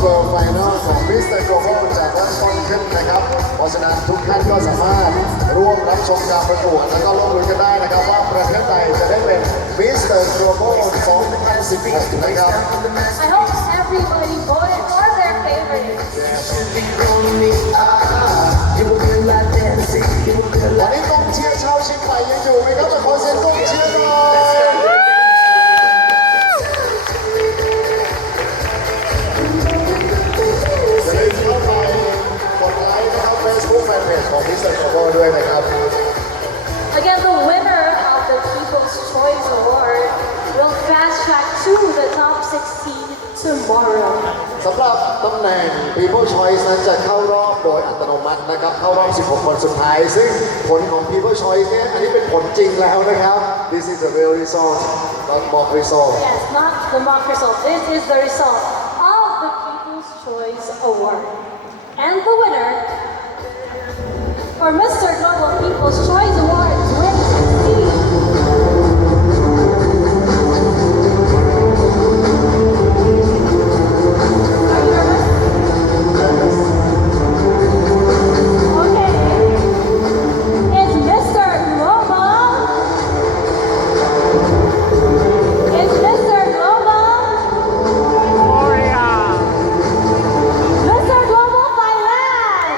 เวิลด์ไฟนอลของมิสเตอร์โกลบอลจะเริ่มต้นขึ้นนะครับเพราะฉะนั้นทุกท่านก็สามารถร่วมรับชมการประกวดแล้วก็ร่วมลุ้นกันได้นะครับว่าประเทศใดจะได้เป็นมิสเตอร์โกลบอล2016นะครับ I hope everybody voted for their favorite. วันนี้กองเชียร์ชาวเชียงใหม่ยังอยู่ไหมครับขอเสียงกองเชียร์หน่อยจะได้เข้าไปกดไลค์นะครับ Facebook Fanpage ของ Mr. Global ด้วยนะครับ Again, the winner of the People's Choice Award will fast track to the top 16 tomorrow. สำหรับตำแหน่ง People Choice นั้นจะเข้ารอบโดยอัตโนมัตินะครับเข้ารอบ 16 คนสุดท้ายซึ่งผลของ People Choice เนี่ยอันนี้เป็นผลจริงแล้วนะครับ This is the real result not mock result Yes, not the mock result. This is the result of the People's Choice Award. And the winner for Mr. Global People's Choice Award 2016.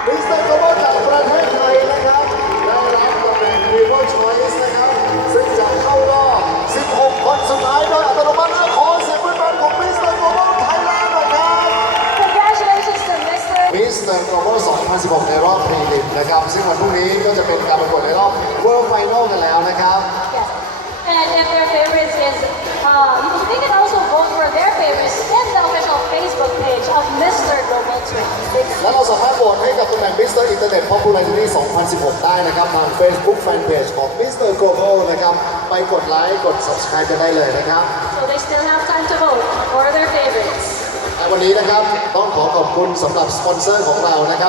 Mr. Global จากประเทศไทยนะครับได้รับตำแหน่ง People Choice นะครับซึ่งจะเข้ารอบ 16 คนสุดท้ายโดยอัตโนมัติขอเสียงปรบมือของ Mr. Global Thailand หน่อยครับ Congratulations to Mr. Mr. Global 2016 ในรอบพรีลิมนะครับซึ่งวันพรุ่งนี้ก็จะเป็นการประกวดในรอบ World Final กันแล้วนะครับ Yes. And if their favorites is, they can also vote for their favorites in the official Facebook page of Mr. Global 2016. และเราสามารถโหวตให้กับตำแหน่ง Mr. Internet Popularity 2016 ได้นะครับทาง Facebook Fanpage ของ Mr. Global นะครับไปกดไลค์กด Subscribe กันได้เลยนะครับ So they still have time to vote for their favorites. วันนี้นะครับต้องขอขอบคุณสำหรับสปอนเซอร์ของเรานะครับ